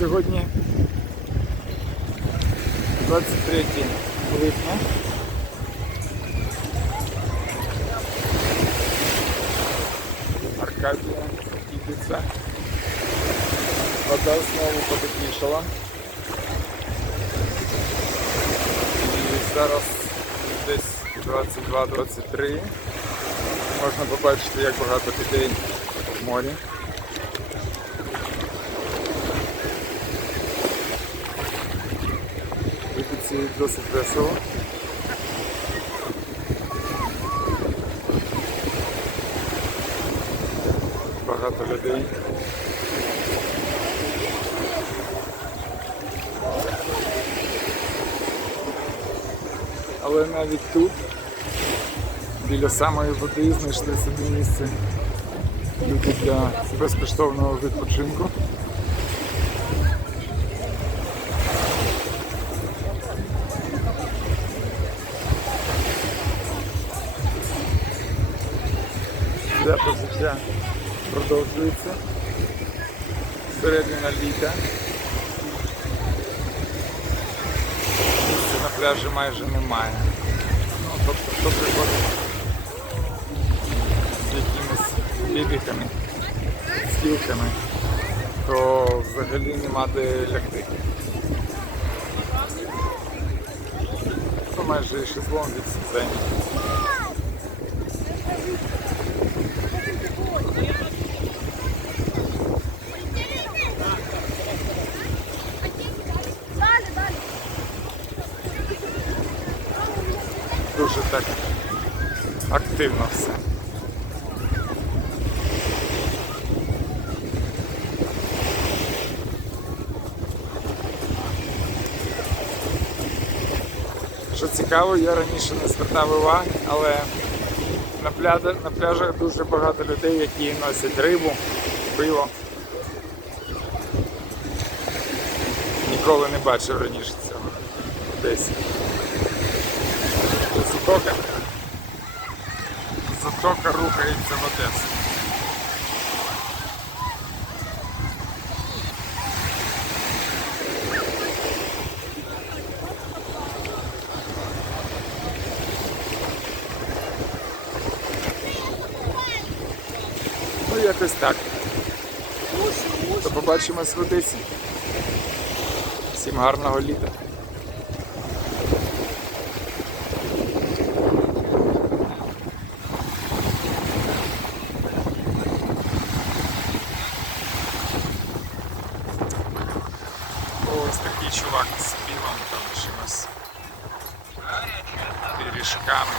Сьогодні 23 липня. Аркадія Ібіца. Вода знову потеплішала. І зараз десь 22-23. Можна побачити, як багато людей в морі. Ібіці досить весело. Багато людей. Але навіть тут, біля самої води, знайшли собі місце люди для безкоштовного відпочинку. Свято життя продовжується. Середина літа. Місця на пляжі майже немає. Ну, тобто, хто приходить з якимись бібіками, стілками, то взагалі нема де лягти. Ну, майже і шезлонг від зайняті. Дуже так активно все. Що цікаво, я раніше не звертав уваги, але на, пляжах, на пляжах дуже багато людей, які носять рибу, пиво. Ніколи не бачив раніше цього десь. Затока. Затока рухається в Одесу. Ну, якось так. То побачимось в Одесі. Всім гарного літа. Чувак з півом там чимось пиріжками.